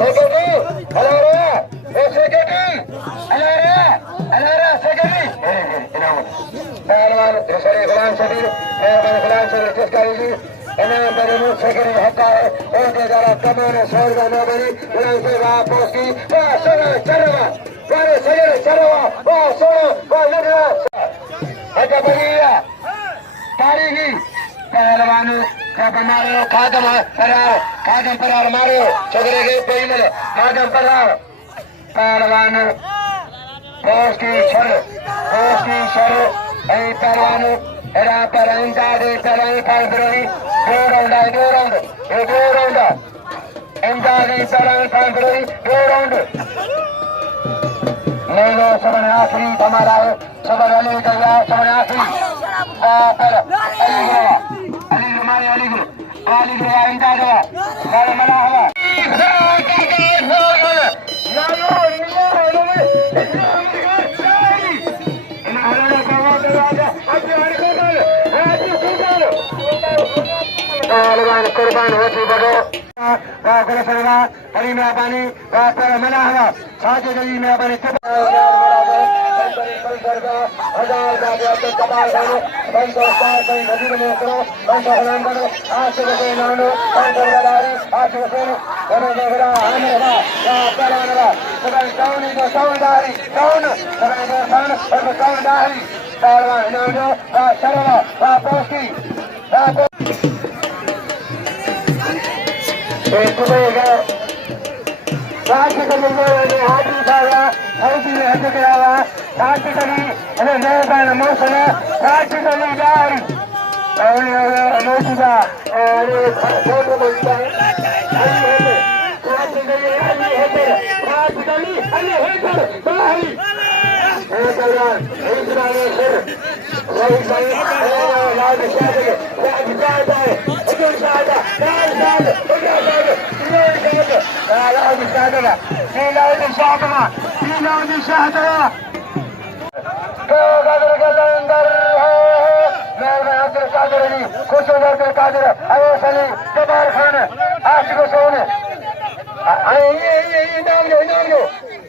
Secretary, Alara, Secretary, Alara, Secretary. पहलवान श्री गुलाम शबीर गुलाम शबीर चिस्कारी जी इनाम पर सेक्रेटरी हटा है उनके द्वारा कमान शोर का न बनी गुलाम से वहाँ पोस्ट की वाह सोना चरवा वारे सजरे चरवा वाह सोना वाह लगरा अच्छा बढ़िया तारीखी पहलवान जब मारो खादम परार मारो छोकरे के कोई मिले खादम परार पहलवान पोस्ट की शर ऐ पहलवान एरा पर इंदाद तरह पर विरोधी दो राउंड इंदाद तरह पर विरोधी दो राउंड मेरे सबन आखिरी हमारा सबन अली गया सबन आखिरी पर अली गया इंदाद पर मना हवा कुर्बान होती बड़ो गुरसरवा हरी में पानी पर मना हवा साजे गली में पानी हजार का कबाल करो बंदो स्टार कहीं नदी में करो बंदो हराम करो आज से कोई नानो बंदो लड़ाई आज से करो जगरा हमें वा परानवा सबन कौनी को सौंदारी कौन सबन को सान और सौंदारी पहलवान नानो वा शरवा वा पोस्टी वा हाथी सारा हल्दी में हट गया साथी कभी अरे नए मौसम साथी कभी जारी मोटा अरे फोटो बनता है साथी कभी बाहरी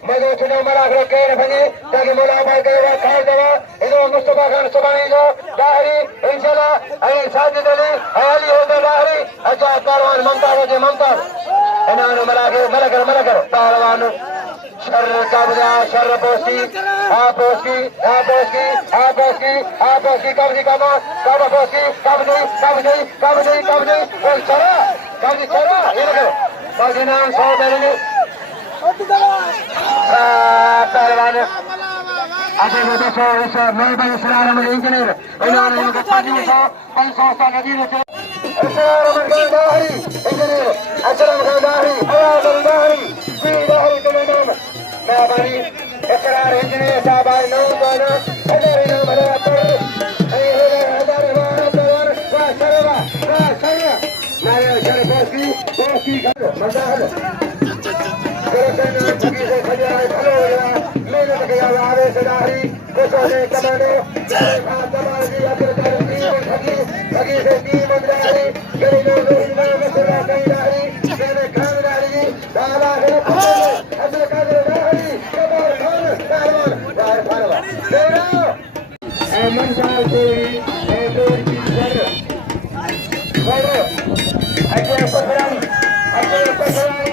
मगर चुनाव मराठा कह रहे ताकि मुलाकात करेगा खास दवा इधर मुस्तफा खान सुबानी जो दाहरी इंशाल्लाह अरे साजिद अली हयाली होगा दाहरी अच्छा पहलवान ममता इन्होंने मलाकर पहलवान शर कब्जा शर पोस्टी कब्जी कमा कब पोस्टी कब्जी चरा ये देखो कब्जी नाम 100 पहले पहलवान अजय वो 200 मेहरबानी सलाम इंजीनियर इन्होंने उनको 500 नदी में सलाम दाहरी इंजीनियर असलम दाहरी आवाज दाहरी के नाम मेहरबानी इसरार इंजीनियर साहब आए नौ गाना हजारे नाम हजारा पर हजारे वाह सरवा नाया शर पोस्टी मजा है Ayo